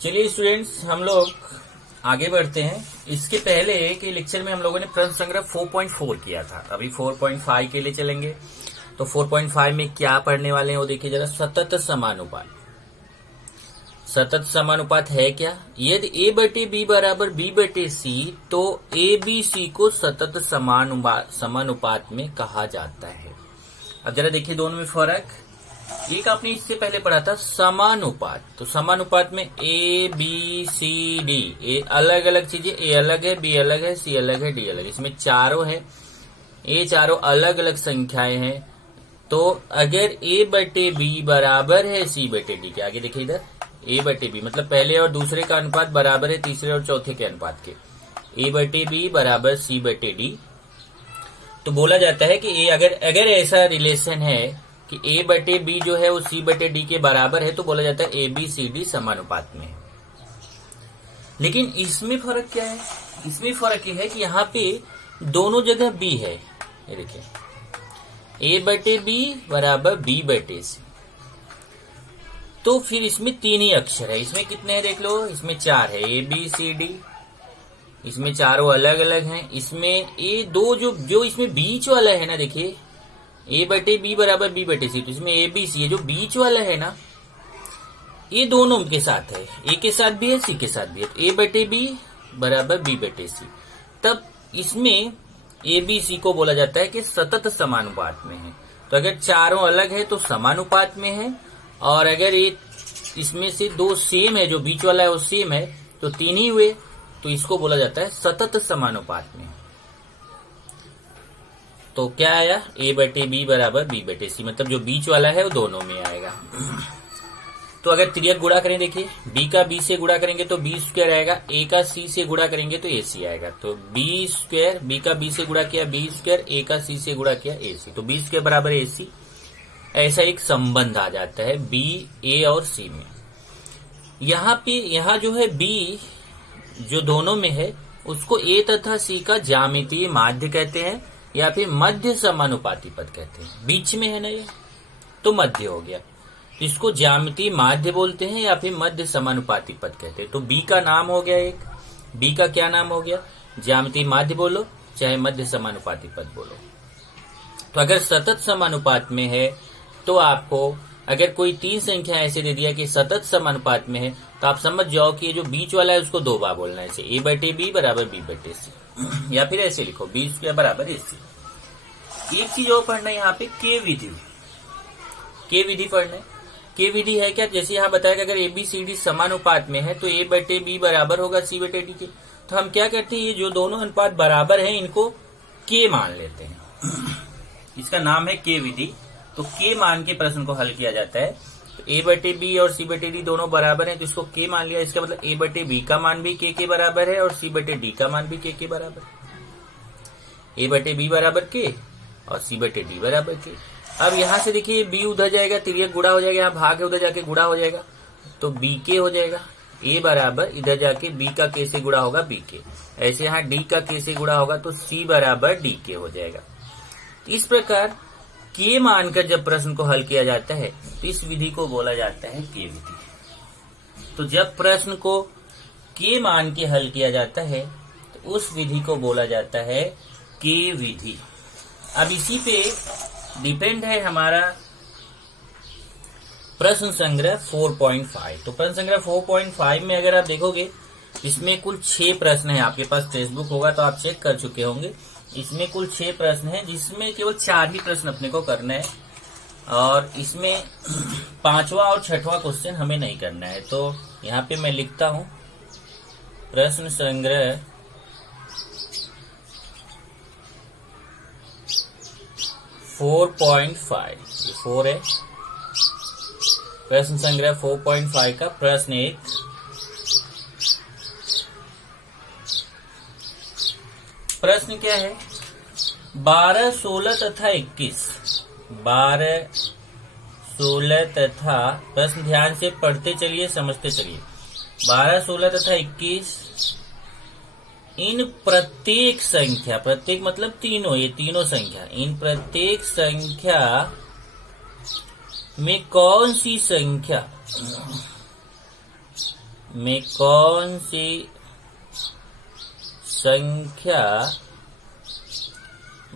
चलिए स्टूडेंट्स, हम लोग आगे बढ़ते हैं। इसके पहले के लेक्चर में हम लोगों ने प्रश्न संग्रह 4.4 किया था। अभी 4.5 के लिए चलेंगे। तो 4.5 में क्या पढ़ने वाले हैं वो देखिए जरा। सतत समानुपात। सतत समानुपात है क्या? यदि a बटे b बराबर b बटे c तो a b c को सतत समानुपात में कहा जाता है। अब जरा देखिए दोनों में फर्क। एक आपने इससे पहले पढ़ा था समानुपात। तो समानुपात में ए बी सी डी, ए अलग अलग चीजें, ए अलग है, बी अलग है, सी अलग है, डी अलग है। इसमें चारों है, ये चारों अलग अलग संख्याएं हैं। तो अगर ए बटे बी बराबर है सी बटे डी के, आगे देखिए इधर ए बटे बी मतलब पहले और दूसरे का अनुपात बराबर है तीसरे और चौथे के अनुपात के। ए बटे बी बराबर सी बटे डी, तो बोला जाता है कि ए अगर ऐसा रिलेशन है कि ए बटे बी जो है वो सी बटे डी के बराबर है तो बोला जाता है ए बी सी डी समानुपात में है। लेकिन इसमें फर्क क्या है? इसमें फर्क ये है कि यहाँ पे दोनों जगह बी है। ये देखिए ए बटे बी बराबर बी बटे सी, तो फिर इसमें तीन ही अक्षर है। इसमें कितने हैं देख लो, इसमें चार है, ए बी सी डी। इसमें चारों अलग अलग हैं। इसमें ए दो जो इसमें बीच वाला है ना, देखिए ए बटे बी बराबर बी बटे सी, तो इसमें ए बी सी है, जो बीच वाला है ना ये दोनों के साथ है, ए के साथ भी है सी के साथ भी है। तो ए बटे बी बराबर बी बटे सी, तब इसमें ए बी सी को बोला जाता है कि सतत समानुपात में है। तो अगर चारों अलग है तो समानुपात में है, और अगर ये इसमें से दो सेम है, जो बीच वाला है वो सेम है, तो तीन ही हुए, तो इसको बोला जाता है सतत समानुपात में। तो क्या आया? ए बटे बी बराबर बी बटे सी, मतलब जो बीच वाला है वो दोनों में आएगा। तो अगर तिर्यक गुणा करें, देखिए बी का बी से गुणा करेंगे तो बी स्क्वायर आएगा, ए का सी से गुणा करेंगे तो ए सी आएगा। तो बी स्क्वायर, बी का बी से गुणा किया बी स्क्वायर, ए का सी से गुणा किया ए सी, तो बी स्क्वायर बराबर ए सी। ऐसा एक संबंध आ जाता है बी, ए और सी में। यहाँ जो है बी जो दोनों में है उसको ए तथा सी का ज्यामितीय माध्य कहते हैं, या फिर मध्य समानुपाती पद कहते हैं। बीच में है ना ये, तो मध्य हो गया। इसको ज्यामितीय माध्य बोलते हैं या फिर मध्य समानुपाती पद कहते हैं। तो बी का नाम हो गया एक, बी का क्या नाम हो गया? ज्यामितीय माध्य बोलो चाहे मध्य समानुपाती पद बोलो। तो अगर सतत समानुपात में है तो आपको अगर कोई तीन संख्या ऐसे दे दिया कि सतत समानुपात में है, तो आप समझ जाओ कि ये जो बीच वाला है उसको दो बार बोलना है। ए बटे बी बराबर बी बटे सी, या फिर ऐसे लिखो बी स्क्वायर बराबर ए सी। एक चीज और पढ़ना है यहाँ पे, के विधि। के विधि पढ़ना है। के विधि है क्या? जैसे यहाँ बताया कि अगर ए बी सी डी समानुपात में है तो ए बटे बी बराबर होगा सी बटे डी के। तो हम क्या करते हैं, ये जो दोनों अनुपात बराबर है इनको के मान लेते हैं। इसका नाम है के विधि। तो के मान के प्रश्न को हल किया जाता है। तो ए बटे बी और सी बटे डी दोनों बराबर हैं, तो इसको के मान लिया। इसका मतलब ए बटे बी का मान भी के बराबर है और सी बटे डी का मान भी के बराबर है। ए बटे बी बराबर के और सी बटे डी बराबर के। अब यहां से देखिए बी उधर जाएगा, तिर्यक गुणा हो जाएगा, यहाँ भाग है उधर जाके गुणा हो जाएगा, तो बी के हो जाएगा। ए बराबर इधर जाके बी का के से गुणा होगा बी के, ऐसे यहाँ डी का के से गुणा होगा तो सी बराबर डी के हो जाएगा। इस प्रकार के मानकर जब प्रश्न को हल किया जाता है तो इस विधि को बोला जाता है के विधि। तो जब प्रश्न को के मान के हल किया जाता है तो उस विधि को बोला जाता है के विधि। अब इसी पे डिपेंड है हमारा प्रश्न संग्रह 4.5। तो प्रश्न संग्रह 4.5 में अगर आप देखोगे इसमें कुल 6 प्रश्न है। आपके पास टेक्स्ट बुक होगा तो आप चेक कर चुके होंगे। इसमें कुल 6 प्रश्न हैं, जिसमें केवल 4 ही प्रश्न अपने को करना है, और इसमें 5वां और 6वां क्वेश्चन हमें नहीं करना है। तो यहाँ पे मैं लिखता हूं प्रश्न संग्रह 4.5, ये 4 है। प्रश्न संग्रह 4.5 का प्रश्न 1, प्रश्न क्या है? 12, 16 तथा 21। 12, 16 तथा, प्रश्न ध्यान से पढ़ते चलिए समझते चलिए। 12, 16 तथा 21 इन प्रत्येक संख्या, प्रत्येक मतलब तीनों, ये तीनों संख्या, इन प्रत्येक संख्या में कौन सी संख्या में कौन सी संख्या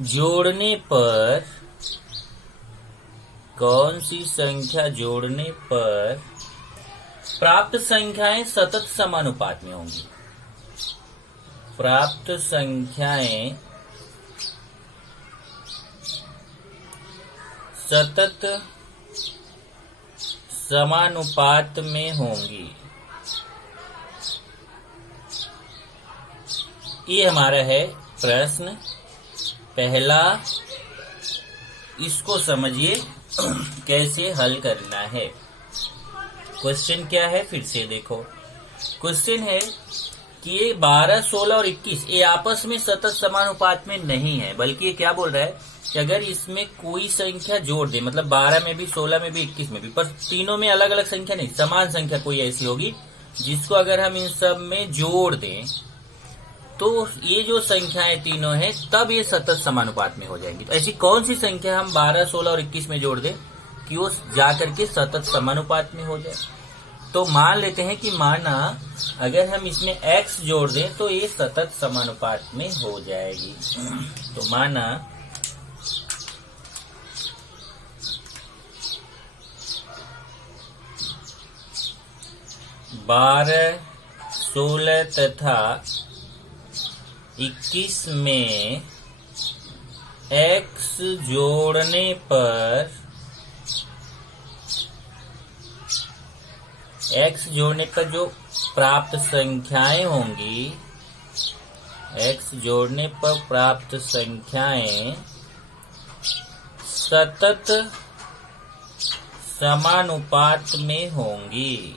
जोड़ने पर प्राप्त संख्याएं सतत समानुपात में होंगी। प्राप्त संख्याएं सतत समानुपात में होंगी। ये हमारा है प्रश्न पहला। इसको समझिए कैसे हल करना है। क्वेश्चन क्या है, फिर से देखो। क्वेश्चन है कि ये 12, 16 और 21 ये आपस में सतत समानुपात में नहीं है, बल्कि ये क्या बोल रहा है कि अगर इसमें कोई संख्या जोड़ दे, मतलब 12 में भी, 16 में भी, 21 में भी, पर तीनों में अलग अलग संख्या नहीं, समान संख्या कोई ऐसी होगी जिसको अगर हम इन सब में जोड़ दें तो ये जो संख्याएं तीनों हैं तब ये सतत समानुपात में हो जाएंगी। तो ऐसी कौन सी संख्या हम 12, 16 और 21 में जोड़ दें कि वो जाकर के सतत समानुपात में हो जाए। तो मान लेते हैं कि माना अगर हम इसमें x जोड़ दें तो ये सतत समानुपात में हो जाएगी। तो माना बारह, 16 तथा 21 में x जोड़ने पर जो प्राप्त संख्याएं होंगी, x जोड़ने पर प्राप्त संख्याएं सतत समानुपात में होंगी।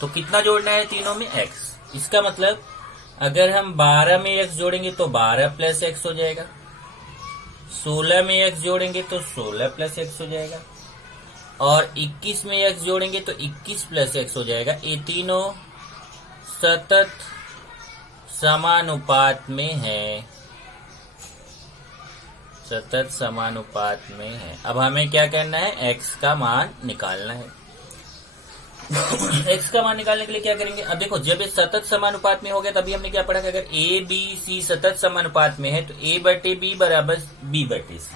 तो कितना जोड़ना है तीनों में, x। इसका मतलब अगर हम 12 में x जोड़ेंगे तो 12 प्लस x हो जाएगा, 16 में x जोड़ेंगे तो 16 प्लस x हो जाएगा, और 21 में x जोड़ेंगे तो 21 प्लस x हो जाएगा। ये तीनों सतत समानुपात में है, सतत समानुपात में है। अब हमें क्या करना है, x का मान निकालना है। x का मान निकालने के लिए क्या करेंगे, अब देखो जब ये सतत समानुपात में हो गया तभी हमने क्या पढ़ा कि अगर a b c सतत समानुपात में है तो a बटे b बराबर b बटे c,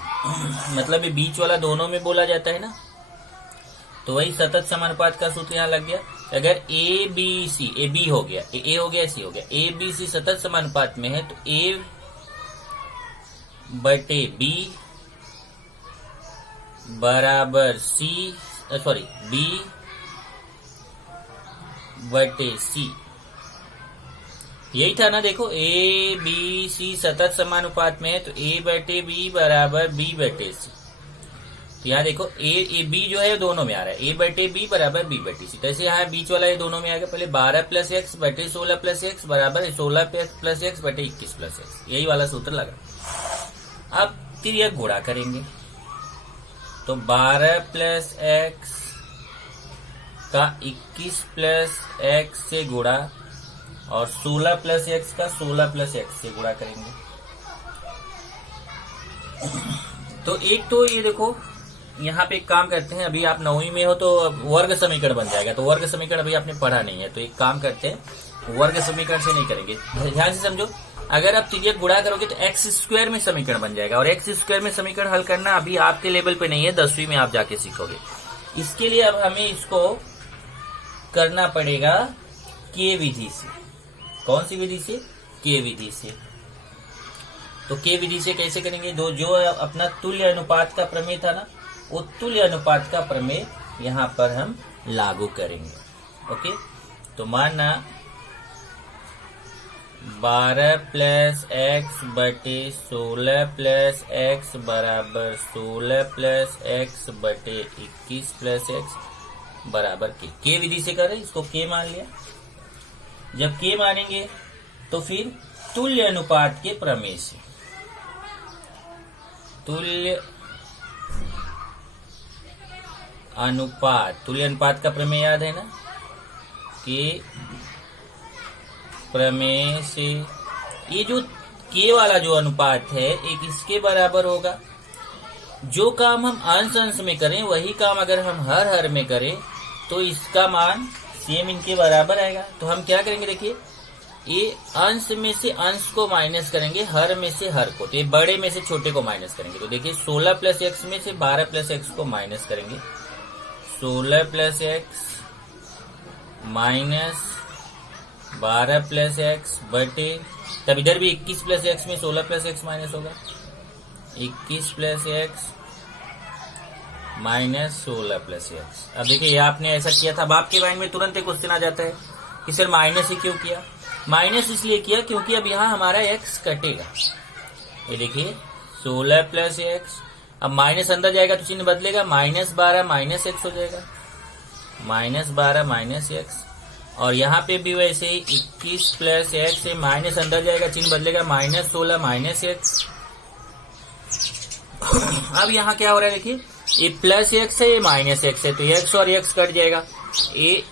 मतलब ये बीच वाला दोनों में बोला जाता है ना। तो वही सतत समानुपात का सूत्र यहाँ लग गया। अगर a b c, a b हो गया, a हो गया, c हो गया, a b c सतत समानुपात में है तो a बटे b बराबर c, सॉरी b बटे सी। यही था ना, देखो ए बी सी सतत समानुपात में है तो ए बटे बी बराबर बी बटे सी। तो यहाँ देखो ए बी जो है दोनों में आ रहा है, ए बटे बी बराबर बी बटे सी। तो ऐसे यहाँ बीच वाला ये दोनों में आ गया। पहले 12 प्लस एक्स बटे 16 प्लस एक्स बराबर 16 प्लस एक्स बटे 21 प्लस एक्स, यही वाला सूत्र लगा। अब फिर यह गुणा करेंगे तो 12 प्लस एक्स का 21 प्लस एक्स से गुणा और 16 प्लस एक्स का 16 प्लस एक्स से गुणा करेंगे। तो एक तो ये देखो यहाँ पे एक काम करते हैं, अभी आप 9वीं में हो तो वर्ग समीकरण बन जाएगा। तो वर्ग समीकरण अभी आपने पढ़ा नहीं है, तो एक काम करते हैं वर्ग समीकरण से नहीं करेंगे, ध्यान से समझो। अगर आप तिर्यक गुणा करोगे तो एक्स स्क्वायर में समीकरण बन जाएगा, और एक्स स्क्वायर में समीकरण हल करना अभी आपके लेवल पे नहीं है, 10वीं में आप जाके सीखोगे। इसके लिए अब हमें इसको करना पड़ेगा के विधि से। कौन सी विधि से? के विधि से। तो के विधि से कैसे करेंगे, जो अपना तुल्य अनुपात का प्रमेय था ना, वो तुल्य अनुपात का प्रमेय यहाँ पर हम लागू करेंगे। ओके, तो माना 12 प्लस एक्स बटे 16 प्लस एक्स बराबर 16 प्लस एक्स बटे 21 प्लस एक्स बराबर के विधि से करें। इसको के मान लिया। जब के मानेंगे तो फिर तुल्य अनुपात के प्रमेय से, तुल्य अनुपात का प्रमेय याद है ना, कि प्रमेय से ये जो के वाला जो अनुपात है एक इसके बराबर होगा। जो काम हम अंश अंश में करें वही काम अगर हम हर हर में करें तो इसका मान सेम इनके बराबर आएगा। तो हम क्या करेंगे, देखिए ये अंश में से अंश को माइनस करेंगे, हर में से हर को, तो ये बड़े में से छोटे को माइनस करेंगे। तो देखिए 16 प्लस एक्स में से 12 प्लस एक्स को माइनस करेंगे, 16 plus x minus 12 plus x बटे, तब इधर भी 21 प्लस एक्स में 16 प्लस एक्स माइनस होगा, 21 plus x minus 16 plus x. अब देखिए ये आपने ऐसा किया था, अब आपके माइंड में तुरंत एक क्वेश्चन आ जाता है कि सर माइनस ही क्यों किया। माइनस इसलिए किया क्योंकि अब यहाँ हमारा एक्स कटेगा। ये देखिए 16 प्लस एक्स, अब माइनस अंदर जाएगा तो चिन्ह बदलेगा, माइनस 12 माइनस एक्स हो जाएगा, माइनस 12 माइनस एक्स। और यहाँ पे भी वैसे ही 21 प्लस एक्स से माइनस अंदर जाएगा, चिन्ह बदलेगा, माइनस 16 माइनस एक्स। अब यहाँ क्या हो रहा है, देखिए ये प्लस एक्स है, ये माइनस एक्स है, तो एक्स और एक्स कट जाएगा। ये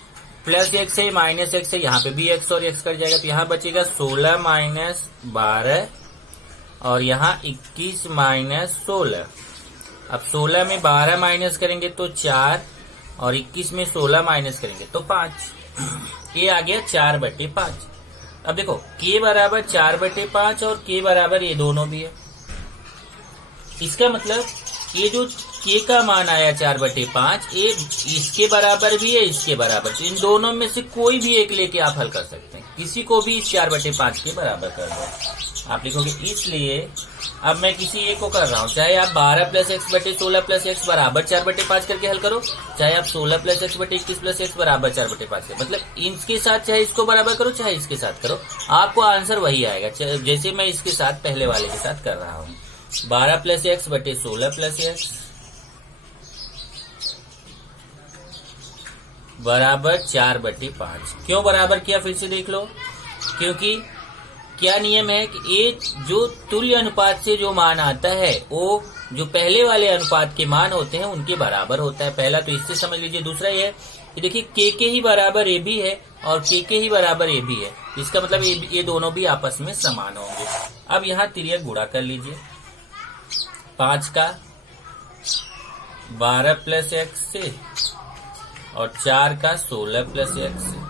प्लस एक्स है, माइनस एक्स है, यहाँ पे भी एक्स और एक्स कट जाएगा, तो यहाँ बचेगा 16 माइनस 12 और यहाँ 21 माइनस 16। अब 16 में 12 माइनस करेंगे तो 4 और 21 में 16 माइनस करेंगे तो 5। ये आ गया 4/5। अब देखो के बराबर 4/5 और के बराबर ये दोनों भी है। इसका मतलब ये जो के का मान आया 4/5, ये इसके बराबर भी है, इसके बराबर, तो इन दोनों में से कोई भी एक लेके आप हल कर सकते हैं, किसी को भी इस 4/5 के बराबर कर दो। आप लिखोगे इसलिए अब मैं किसी एक को कर रहा हूँ, चाहे आप 12 प्लस एक्स बटे 16 प्लस एक्स बराबर 4/5 करके हल करो, चाहे आप 16 प्लस एक्स बटे 21 प्लस एक्स बराबर 4/5 के, मतलब इसके साथ चाहे इसको बराबर करो चाहे इसके साथ करो, आपको आंसर वही आएगा, जैसे मैं इसके साथ पहले वाले के साथ कर रहा हूँ। 12 प्लस एक्स बटे 16 प्लस एक्स बराबर 4/5। क्यों बराबर किया फिर से देख लो, क्योंकि क्या नियम है कि ये जो तुल्य अनुपात से जो मान आता है वो जो पहले वाले अनुपात के मान होते हैं उनके बराबर होता है। पहला तो इससे समझ लीजिए। दूसरा ये है कि देखिए के ही बराबर ए भी है और के ही बराबर ए भी है, इसका मतलब ये दोनों भी आपस में समान होंगे। अब यहाँ तिर्यक गुणा कर लीजिए, 5 का 12 प्लस एक्स से और 4 का 16 प्लस एक्स से।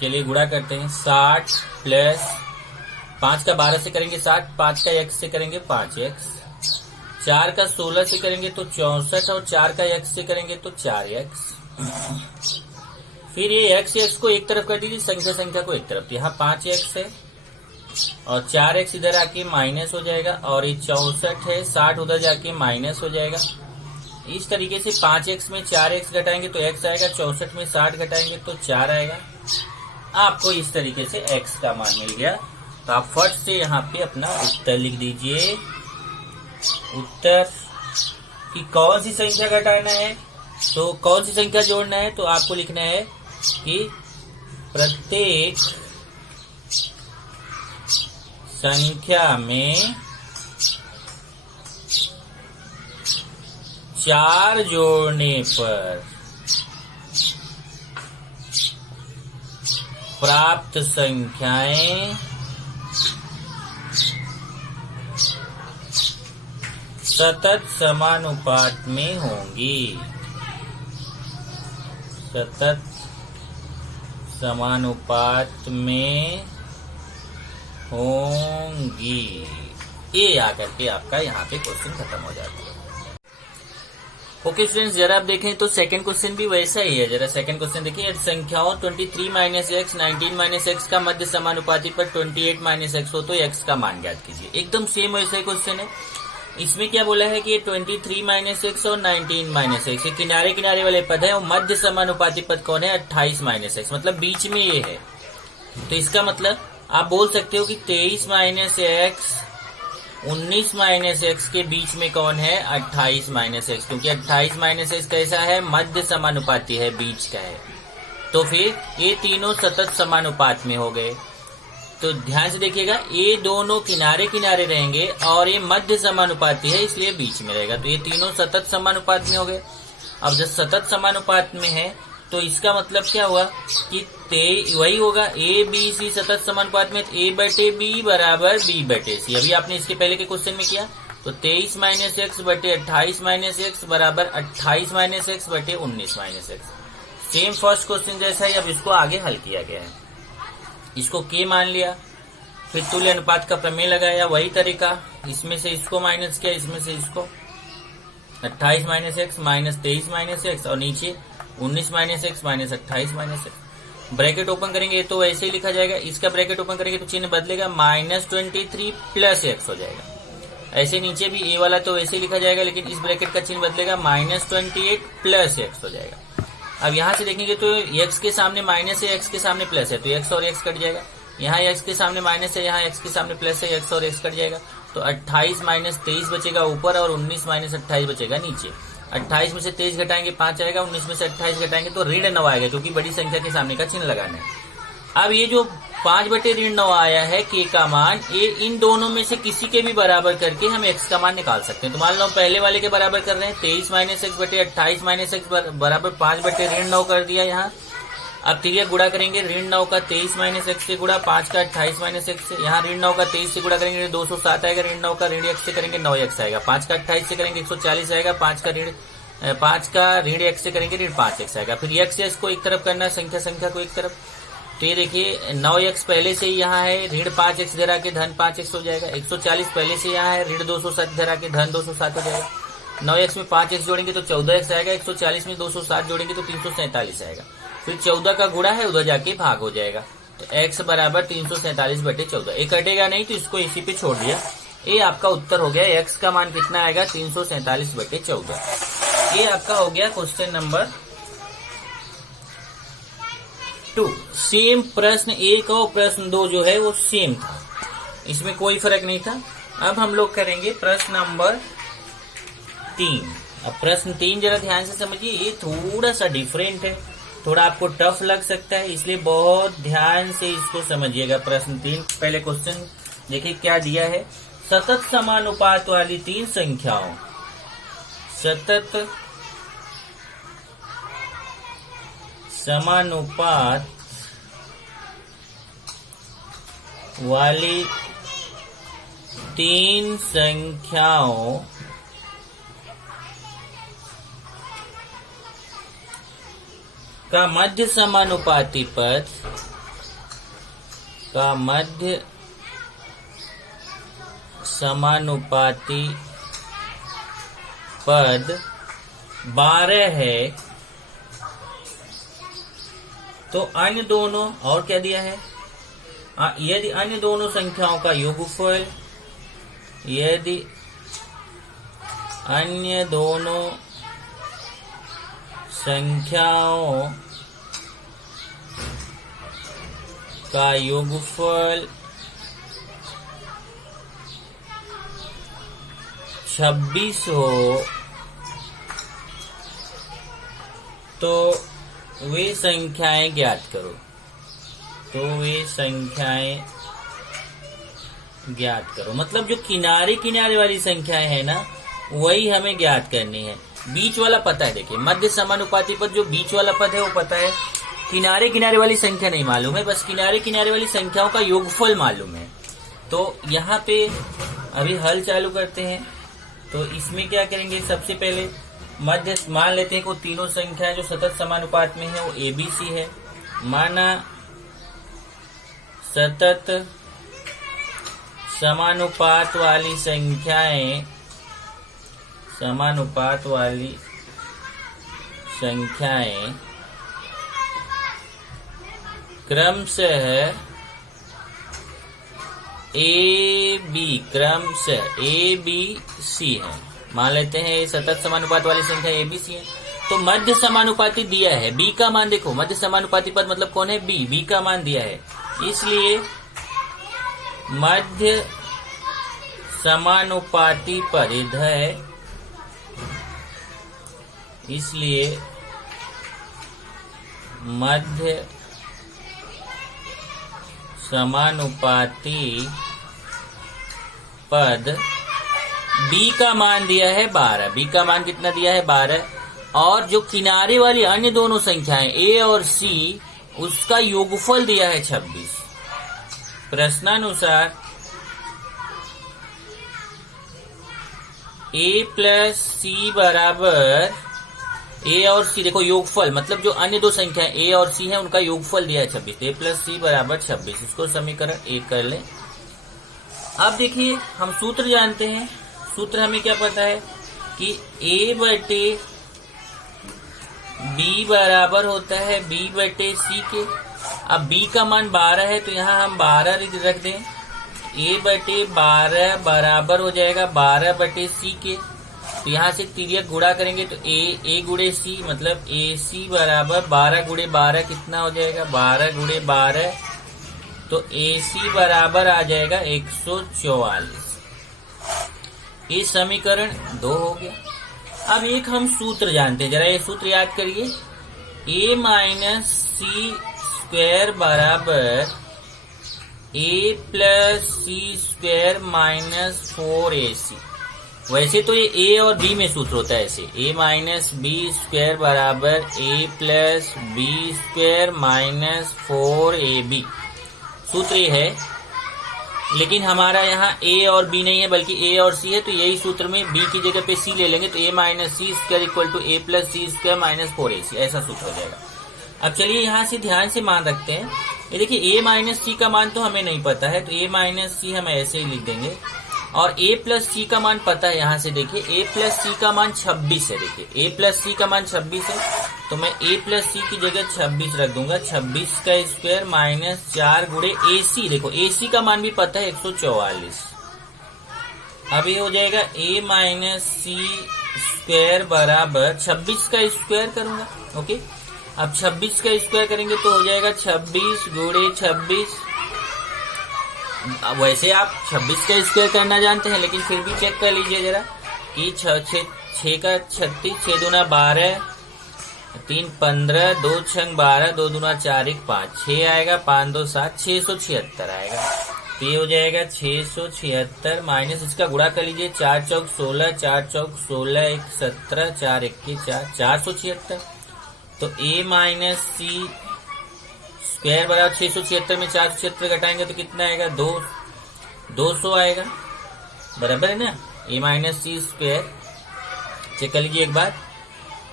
चलिए गुणा करते हैं, 60 प्लस 5 का 12 से करेंगे 60, 5 का एक्स से करेंगे 5x, 4 का 16 से करेंगे तो 64 और 4 का एक्स से करेंगे तो 4x। फिर ये x को एक तरफ कर दीजिए, संख्या को एक तरफ, तो यहाँ 5x है और 4x इधर आके माइनस हो जाएगा और ये 64 है, 60 उधर जाके माइनस हो जाएगा। इस तरीके से 5x में 4x घटाएंगे तो x आएगा, 64 में 60 घटाएंगे तो 4 आएगा। आपको इस तरीके से x का मान मिल गया। तो आप फट से यहाँ पे अपना उत्तर लिख दीजिए। उत्तर की कौन सी संख्या घटाना है, तो कौन सी संख्या जोड़ना है, तो आपको लिखना है कि प्रत्येक संख्या में 4 जोड़ने पर प्राप्त संख्याएं सतत समानुपात में होंगी, सतत समानुपात में होंगी। ये आकर के आपका यहाँ पे क्वेश्चन खत्म हो जाता है। ओके स्टूडेंट्स, जरा आप देखें तो सेकंड क्वेश्चन भी वैसा ही है। जरा सेकंड क्वेश्चन देखिए, यदि संख्याओं 23 माइनस एक्स 19 माइनस एक्स का मध्य समानुपाती पर 28 माइनस एक्स हो तो एक्स का मान ज्ञात कीजिए। एकदम सेम वैसा ही क्वेश्चन है। इसमें क्या बोला है कि ये 23 माइनस एक्स और 19 माइनस एक्स, ये किनारे किनारे वाले पद है और मध्य समानुपाती पद कौन है, 28 माइनस एक्स, मतलब बीच में ये है। तो इसका मतलब आप बोल सकते हो कि 23 माइनस एक्स 19 माइनस एक्स के बीच में कौन है, 28 माइनस एक्स, क्योंकि 28 माइनस एक्स कैसा है, मध्य समानुपाती है, बीच का है। तो फिर ये तीनों सतत समानुपात में हो गए। तो ध्यान से देखिएगा, ये दोनों किनारे किनारे रहेंगे और ये मध्य समानुपाती है इसलिए बीच में रहेगा। तो ये तीनों सतत समानुपात में हो गए। अब जब सतत समानुपात में है तो इसका मतलब क्या हुआ कि वही होगा ए बी सी सतत समानुपात में ए बटे बी बराबर बी बटे सी। अभी आपने इसके पहले के क्वेश्चन में किया तो 23 माइनस एक्स बटे 28 माइनस एक्स बराबर 28 माइनस एक्स बटे 19 minus x. Same first question जैसा ही अब इसको आगे हल किया गया है। इसको के मान लिया, फिर तुल्य अनुपात का प्रमेय लगाया, वही तरीका, इसमें से इसको माइनस किया, इसमें से इसको 28 minus x minus 23 minus x और नीचे 19 minus x minus 28 minus x. Bracket open करेंगे तो वैसे ही लिखा जाएगा, इसका ब्रैकेट ओपन करेंगे तो चिन्ह बदलेगा, माइनस 23 प्लस एक्स हो जाएगा। ऐसे नीचे भी ए वाला तो वैसे ही लिखा जाएगा, लेकिन इस ब्रैकेट का चिन्ह बदलेगा, माइनस 28 प्लस एक्स हो जाएगा। अब यहां से देखेंगे तो एक्स के सामने माइनस है, एक्स के सामने प्लस है, तो एक्स और एक्स कट जाएगा। यहाँ एक्स के सामने माइनस है, यहाँ एक्स के सामने प्लस है, एक्स और एक्स कट जाएगा। तो 28 माइनस 23 बचेगा ऊपर और 19 माइनस 28 बचेगा नीचे। 28 में से 23 घटाएंगे 5 आएगा, 19 में से 28 घटाएंगे तो ऋण 9 आएगा, क्योंकि बड़ी संख्या के सामने का चिन्ह लगाना है। अब ये जो 5 बटे ऋण 9 आया है के का मान, ये इन दोनों में से किसी के भी बराबर करके हम एक्स का मान निकाल सकते हैं। तो मान लो पहले वाले के बराबर कर रहे हैं, 23 माइनस एक्स बटे 28 माइनस एक्स बराबर 5 बटे ऋण 9 कर दिया यहाँ। अब तिर्यक गुणा करेंगे, ऋण 9 का 23 माइनस एक्स से गुणा, 5 का 28 माइनस एक्स से। यहाँ ऋण 9 का 23 से गुणा करेंगे 207 आएगा, ऋण 9 का ऋण एक्स से करेंगे 9 एक्स आएगा, 5 का 28 से करेंगे 140 आएगा, 5 का ऋण एक्स से करेंगे ऋण 5 एक्स आएगा। फिर एक्स एक्स को एक तरफ करना है, संख्या को एक तरफ। तो ये देखिए 9 एक्स पहले से ही यहाँ है, ऋण 5 एक्स धरा के धन 5 एक्स हो जाएगा। 140 पहले से यहाँ है, ऋण 207 धरा के धन 207 हो जाएगा। 9 एक्स में 5 एक्स जोड़ेंगे तो 14 एक्स आएगा, 140 में 207 जोड़ेंगे तो 347 आएगा। फिर 14 का गुणा है, उधर जाके भाग हो जाएगा। तो x बराबर 347 बटे 14। ये कटेगा नहीं तो इसको इसी पे छोड़ दिया। ये आपका उत्तर हो गया। x का मान कितना आएगा, 347 बटे 14। ये आपका हो गया क्वेश्चन नंबर 2। सेम प्रश्न 1 और प्रश्न 2 जो है वो सेम था, इसमें कोई फर्क नहीं था। अब हम लोग करेंगे प्रश्न नंबर 3। अब प्रश्न 3 जरा ध्यान से समझिए, ये थोड़ा सा डिफरेंट है, थोड़ा आपको टफ लग सकता है, इसलिए बहुत ध्यान से इसको समझिएगा। प्रश्न 3 पहले क्वेश्चन देखिए क्या दिया है। सतत समानुपात वाली 3 संख्याओं, सतत समानुपात वाली 3 संख्याओं का मध्य समानुपाती पद का मध्य समानुपाती पद 12 है, तो अन्य दोनों, और क्या दिया है, यदि अन्य दोनों संख्याओं का योगफल, यदि अन्य दोनों संख्याओं का योगफल 26 हो तो वे संख्याएं ज्ञात करो। तो वे संख्याएं ज्ञात करो, मतलब जो किनारे किनारे वाली संख्याएं है ना, वही हमें ज्ञात करनी है। बीच वाला पता है, देखिए मध्य समानुपाती पद जो बीच वाला पद है वो पता है, किनारे किनारे वाली संख्या नहीं मालूम है, बस किनारे किनारे वाली संख्याओं का योगफल मालूम है। तो यहाँ पे अभी हल चालू करते हैं। तो इसमें क्या करेंगे, सबसे पहले मध्य मान लेते हैं कि वो तीनों संख्याएं जो सतत समानुपात में है वो ABC है। माना सतत समानुपात वाली संख्याएं, समानुपात वाली संख्याएं क्रमशः ABC है। मान लेते हैं ये सतत समानुपात वाली संख्या ABC है। तो मध्य समानुपाती दिया है, B का मान देखो, मध्य समानुपाती पद मतलब कौन है, B का मान दिया है, इसलिए मध्य समानुपाती पद है, इसलिए मध्य समानुपाती पद B का मान दिया है 12। B का मान कितना दिया है, 12। और जो किनारे वाली अन्य दोनों संख्याएं ए और सी, उसका योगफल दिया है 26। प्रश्नानुसार ए प्लस सी बराबर, ए और सी देखो योगफल मतलब जो अन्य दो संख्या ए और सी है उनका योगफल दिया है 26। ए प्लस सी बराबर 26, इसको समीकरण 1 कर लें। अब देखिए हम सूत्र जानते हैं, सूत्र हमें क्या पता है कि ए बटे बी बराबर होता है बी बटे सी के। अब बी का मान 12 है तो यहाँ हम 12 रख दें। ए बटे 12 बराबर हो जाएगा 12 बटे सी के। तो यहाँ से तिर्यक गुणा करेंगे तो ए गुणे सी मतलब ए सी बराबर 12 गुणे 12 कितना हो जाएगा 12 गुणे 12, तो ए सी बराबर आ जाएगा 144। ये समीकरण 2 हो गया। अब एक हम सूत्र जानते हैं, जरा ये सूत्र याद करिए। ए माइनस सी स्क्वायर बराबर A plus C square minus 4ac। वैसे तो ये ए और बी में सूत्र होता है ऐसे, ए माइनस बी स्क्वायर बराबर A plus B square minus 4ab सूत्र ये है। लेकिन हमारा यहाँ ए और बी नहीं है बल्कि ए और सी है, तो यही सूत्र में बी की जगह पे सी ले लेंगे तो A minus C square equal to A plus C square minus 4ac, ऐसा सूत्र हो जाएगा। अब चलिए यहाँ से ध्यान से मान रखते हैं। ये देखिए ए माइनस सी का मान तो हमें नहीं पता है, तो ए माइनस सी हम ऐसे ही लिख देंगे। और ए प्लस सी का मान पता है, यहाँ से देखिए ए प्लस सी का मान 26 है। देखिए ए प्लस सी का मान 26 है तो मैं ए प्लस सी की जगह 26 रख दूंगा। 26 का स्क्वायर माइनस 4 गुणे ए सी, देखो ए सी का मान भी पता है 144। अब ये हो जाएगा ए माइनस सी स्क्वायर बराबर 26 का स्क्वायर करूंगा। ओके, अब 26 का स्क्वायर करेंगे तो हो जाएगा 26 गुणे 26। वैसे आप 26 का स्क्वायर करना जानते हैं लेकिन फिर भी चेक कर लीजिए जरा कि 6 का 36, 6 दूना 12, 3 15, 2 6 12, 2 दूना 4 1 5, 6 आएगा, 5 2 7, 676 आएगा। तो ये हो जाएगा 676 माइनस इसका गुणा कर लीजिए, 4 चौक 16, 4 चौक 16, 1 17, 4 1 4, 476। तो ए माइनस सी स्क्वायर बराबर 676 में 476 घटाएंगे तो कितना आएगा 200 आएगा, बराबर है ना। ए माइनस सी स्क्वायर चेक कर लीजिए एक बार,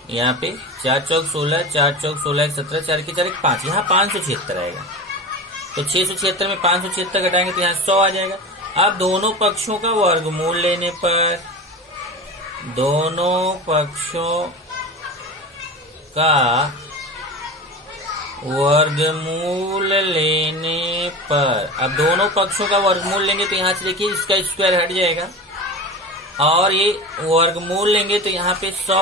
यहाँ पे 4 चौक 16, 4 चौक 16, 1 17, 4 1 4 1 5, यहाँ 576 आएगा। तो 676 में 576 घटाएंगे तो यहाँ 100 आ जाएगा। अब दोनों पक्षों का वर्गमूल लेने पर, दोनों पक्षों का वर्गमूल लेने पर, अब दोनों पक्षों का वर्गमूल लेंगे तो यहाँ से देखिए इसका स्क्वायर हट जाएगा और ये वर्गमूल लेंगे तो यहाँ पे 100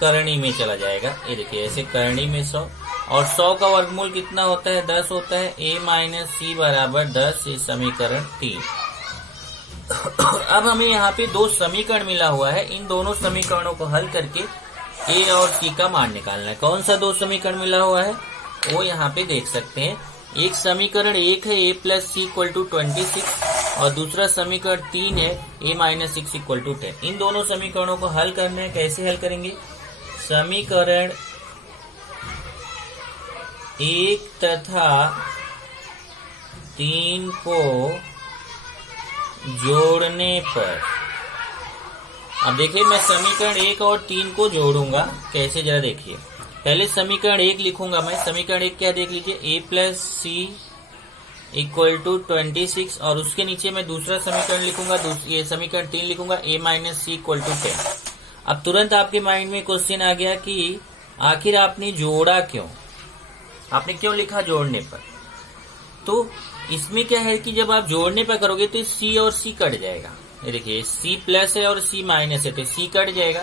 करणी में चला जाएगा। ये देखिए ऐसे करणी में 100, और 100 का वर्गमूल कितना होता है 10 होता है। ए माइनस सी बराबर 10, ये समीकरण 3। अब हमें यहाँ पे 2 समीकरण मिला हुआ है, इन दोनों समीकरणों को हल करके ए और सी का मान निकालना है। कौन सा 2 समीकरण मिला हुआ है वो यहाँ पे देख सकते हैं। एक समीकरण 1 है ए प्लस सी इक्वल टू 26 और दूसरा समीकरण 3 है ए माइनस 6 इक्वल टू 10। इन दोनों समीकरणों को हल करना है। कैसे हल करेंगे? समीकरण 1 तथा 3 को जोड़ने पर, अब देखिए मैं समीकरण 1 और 3 को जोड़ूंगा कैसे, जरा देखिए। पहले समीकरण 1 लिखूंगा मैं। समीकरण 1 क्या देख लीजिए, ए प्लस सी इक्वल टू 26 और उसके नीचे मैं दूसरा समीकरण लिखूंगा, ये समीकरण 3 लिखूंगा, ए माइनस सी इक्वल टू 10। अब तुरंत आपके माइंड में क्वेश्चन आ गया कि आखिर आपने जोड़ा क्यों, आपने क्यों लिखा जोड़ने पर? तो इसमें क्या है कि जब आप जोड़ने पर करोगे तो सी और सी कट जाएगा। ये देखिए सी प्लस है और सी माइनस है तो सी कट जाएगा,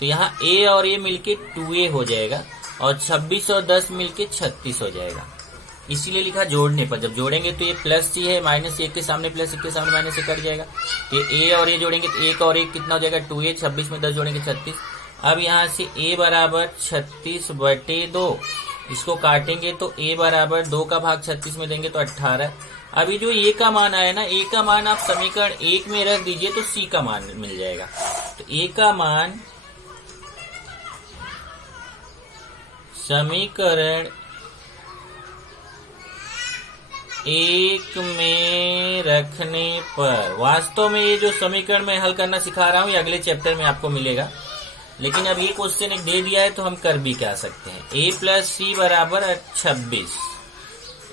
तो यहाँ ए और ए मिलके 2a हो जाएगा और 26 और 10 मिलके 36 हो जाएगा। इसीलिए लिखा जोड़ने पर। जब जोड़ेंगे तो ये प्लस सी है, माइनस 1 के सामने प्लस 1 के सामने माइनस से कट जाएगा, तो ए और ए जोड़ेंगे तो 1 और 1 कितना हो जाएगा 2a, 26 में 10 जोड़ेंगे 36। अब यहाँ से a बराबर 36/2, इसको काटेंगे तो a बराबर 2 का भाग 36 में देंगे तो 18। अभी जो a का मान आया ना, a का मान आप समीकरण 1 में रख दीजिए तो c का मान मिल जाएगा। तो a का मान समीकरण 1 में रखने पर, वास्तव में ये जो समीकरण मैं हल करना सिखा रहा हूँ ये अगले चैप्टर में आपको मिलेगा, लेकिन अब ये क्वेश्चन एक दे दिया है तो हम कर भी क्या सकते हैं। a प्लस सी बराबर 26।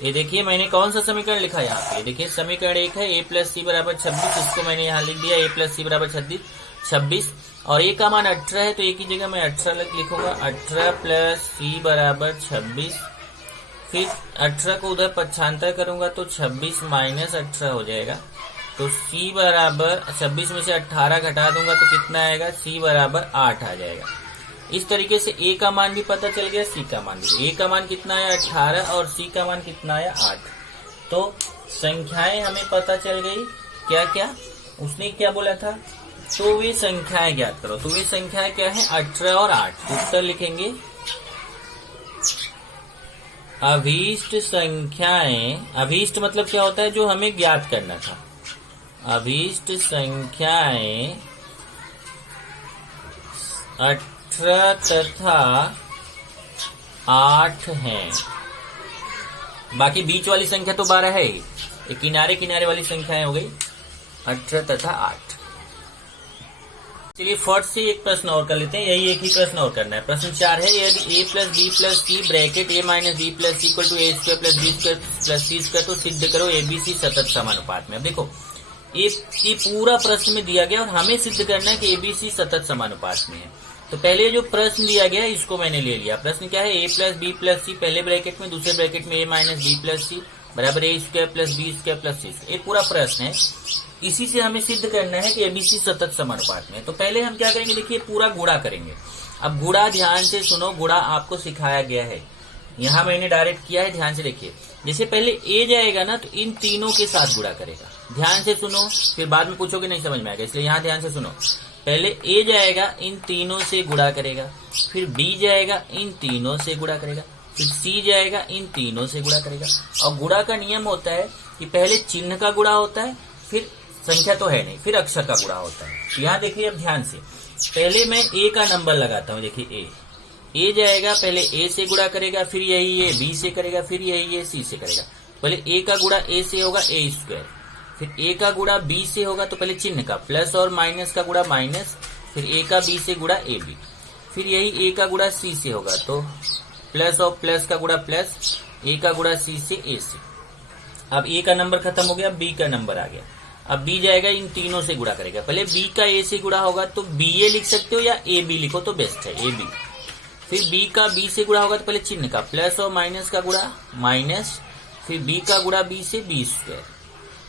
ये देखिए मैंने कौन सा समीकरण लिखा यहाँ पे, देखिए समीकरण 1 है a प्लस सी बराबर 26, इसको मैंने यहाँ लिख दिया a प्लस सी बराबर 26 और a का मान 18 है तो a की जगह मैं 18 लिखूंगा। 18 प्लस सी बराबर 26, फिर 18 को उधर पक्षांतर करूंगा तो 26 माइनस 18 हो जाएगा, तो c बराबर 26 में से 18 घटा दूंगा तो कितना आएगा, c बराबर 8 आ जाएगा। इस तरीके से a का मान भी पता चल गया, c का मान भी। a का मान कितना आया 18 और c का मान कितना आया 8। तो संख्याएं हमें पता चल गई। क्या क्या उसने क्या बोला था, तो वे संख्याएं ज्ञात करो। तो वे संख्याएं क्या है, 18 और 8। उत्तर लिखेंगे अभीष्ट संख्याएं। अभीष्ट मतलब क्या होता है, जो हमें ज्ञात करना था। अभीष्ट संख्याएं 18 तथा 8 हैं। बाकी बीच वाली संख्या तो 12 है ही, किनारे किनारे वाली संख्याएं हो गई 18 तथा 8। चलिए फट से एक प्रश्न और कर लेते हैं, यही एक ही प्रश्न और करना है। प्रश्न 4 है, यदि a plus B plus C bracket a minus B plus C equal to A square plus B square plus C square तो सिद्ध करो एबीसी सतत समानुपात में। अब देखो ये पूरा प्रश्न में दिया गया और हमें सिद्ध करना है कि एबीसी सतत समानुपात में है। तो पहले जो प्रश्न दिया गया है इसको मैंने ले लिया। प्रश्न क्या है, a plus B plus C पहले ब्रैकेट में, दूसरे ब्रैकेट में a minus B plus C बराबर A square plus B square plus C square. ये पूरा प्रश्न है, इसी से हमें सिद्ध करना है कि एबीसी सतत समानुपात में। तो पहले हम क्या करेंगे, देखिए पूरा गुणा करेंगे। अब गुणा ध्यान से सुनो, गुणा आपको सिखाया गया है, यहाँ मैंने डायरेक्ट किया है, ध्यान से देखिए। जैसे पहले ए जाएगा ना तो इन तीनों के साथ गुणा करेगा। ध्यान से सुनो, फिर बाद में पूछोगे नहीं समझ में आएगा, इसलिए यहाँ ध्यान से सुनो। पहले ए जाएगा इन तीनों से गुणा करेगा, फिर बी जाएगा इन तीनों से गुणा करेगा, फिर सी जाएगा इन तीनों से गुणा करेगा। और गुणा का नियम होता है कि पहले चिन्ह का गुणा होता है, फिर संख्या तो है नहीं, फिर अक्षर का गुणा होता है। यहाँ देखिए अब ध्यान से, पहले मैं ए का नंबर लगाता हूँ। देखिए ए जाएगा, पहले ए से गुणा करेगा, फिर यही ए बी से करेगा, फिर यही ए सी से करेगा। पहले ए का गुणा ए से होगा ए स्क्वायर, फिर ए का गुणा बी से होगा तो पहले चिन्ह का प्लस और माइनस का गुणा माइनस, फिर ए का बी से गुणा ए बी, फिर यही ए का गुणा सी से होगा तो प्लस और प्लस का गुणा प्लस, ए का गुणा सी से ए से। अब ए का नंबर खत्म हो गया, बी का नंबर आ गया। अब बी जाएगा इन तीनों से गुणा करेगा, पहले बी का ए से गुणा होगा तो बी ए लिख सकते हो या ए बी लिखो तो बेस्ट है, ए बी। फिर बी का बी से गुणा होगा तो पहले चिन्ह का प्लस और माइनस का गुणा माइनस, फिर बी का गुणा बी से बी स्क्वायर,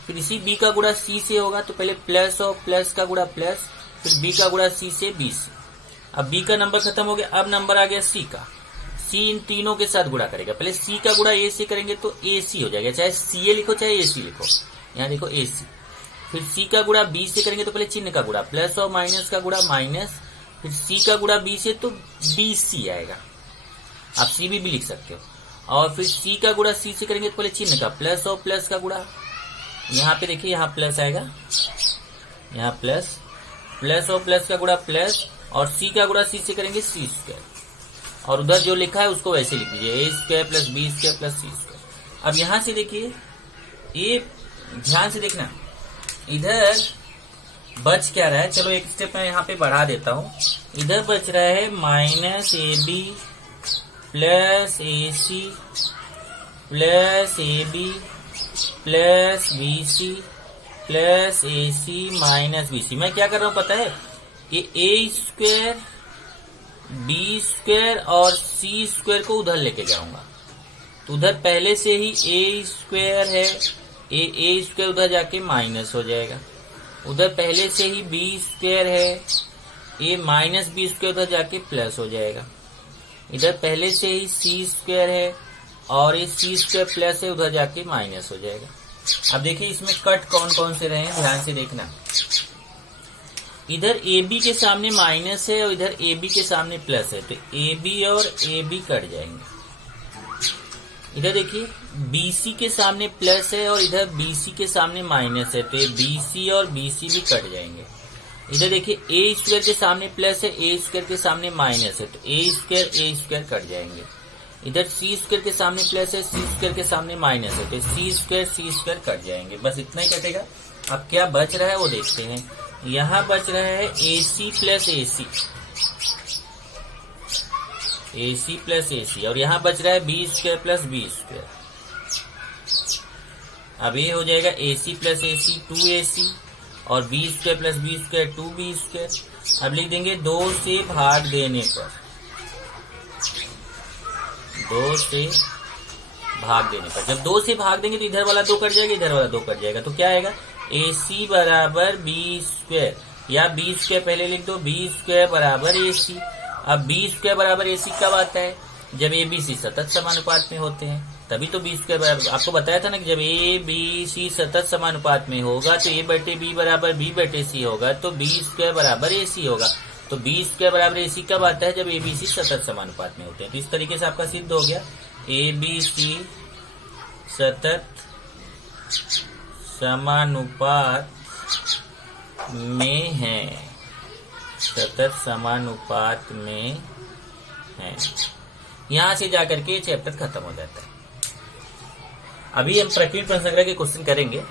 फिर इसी बी का गुणा सी से होगा तो पहले प्लस और प्लस का गुणा प्लस, फिर बी का गुणा सी से बी से। अब बी का नंबर खत्म हो गया, अब नंबर आ गया सी का। सी इन तीनों के साथ गुणा करेगा, पहले सी का गुणा ए से करेंगे तो ए सी हो जाएगा, चाहे सी ए लिखो चाहे ए सी लिखो, यहाँ देखो ए सी। फिर सी का गुणा बी से करेंगे तो पहले चिन्ह का गुणा प्लस और माइनस का गुणा माइनस, फिर सी का गुणा बी से तो बी सी आएगा, आप सी भी लिख सकते हो। और फिर सी का गुणा सी से करेंगे तो पहले चिन्ह का प्लस और प्लस का गुणा, यहाँ पे देखिए यहाँ प्लस आएगा, यहाँ प्लस प्लस और प्लस का गुणा प्लस, और सी का गुणा सी से करेंगे सी स्क्वायर, और उधर जो लिखा है उसको वैसे लिख दीजिए, A square plus B square plus C square. अब यहाँ से देखिए ये ध्यान से देखना, इधर बच क्या रहा है, चलो एक स्टेप मैं यहाँ पे बढ़ा देता हूँ। इधर बच रहा है minus A B plus A C plus A B plus B C plus A C minus B C. मैं क्या कर रहा हूँ पता है, ये ए स्क्वायर बी स्क्वायर और सी स्क्वायर को उधर लेके जाऊंगा, तो उधर पहले से ही ए स्क्वायर है, ए स्क्वायर उधर जाके माइनस हो जाएगा, उधर पहले से ही बी स्क्वायर है, ए माइनस बी स्क्वायर उधर जाके प्लस हो जाएगा, इधर पहले से ही सी स्क्वायर है और ये सी स्क्वायर प्लस है, उधर जाके माइनस हो जाएगा। अब देखिए इसमें कट कौन कौन से रहे हैं, ध्यान से देखना। इधर ए बी के सामने माइनस है और इधर ए बी के सामने प्लस है, तो ए बी और ए बी कट जाएंगे। इधर देखिए BC के सामने प्लस है और इधर BC के सामने माइनस है, तो ये BC और BC भी कट जाएंगे। इधर देखिए ए स्क्वायर के सामने प्लस है, ए स्क्वायर के सामने माइनस है, तो ए स्क्वायर कट जाएंगे। इधर सी स्क्वायर के सामने प्लस है, सी स्क्वायर के सामने माइनस है, तो सी स्क्वायर कट जाएंगे, बस इतना ही कटेगा। अब क्या बच रहा है वो देखते हैं। यहाँ बच रहा है AC plus AC, AC plus AC, और यहाँ बच रहा है B square plus B square. अब ये हो जाएगा AC प्लस AC 2AC, और B square plus B square 2B square. अब लिख देंगे 2 से भाग देने पर, 2 से भाग देने पर, जब 2 से भाग देंगे तो इधर वाला 2 कट जाएगा, इधर वाला 2 कट जाएगा, तो क्या आएगा AC बराबर B स्क्वायर, या B स्क्वायर पहले लिख दो, B स्क्वायर बराबर AC। अब B स्क्वायर बराबर AC कब आता है? जब ABC सतत समानुपात में होते हैं, तभी तो B स्क्वायर बराबर, आपको बताया था ना कि जब ABC सतत समानुपात में होगा तो A बटे B बराबर B बटे C होगा, तो B स्क्वायर बराबर AC होगा। तो B स्क्वायर बराबर AC कब आता है? जब ABC सतत समानुपात में होते हैं। तो इस तरीके से आपका सिद्ध हो गया ABC सतत समानुपात में है, सतत समानुपात में है। यहां से जाकर के चैप्टर खत्म हो जाता है। अभी हम प्रकृति प्रसंग्रह के क्वेश्चन करेंगे।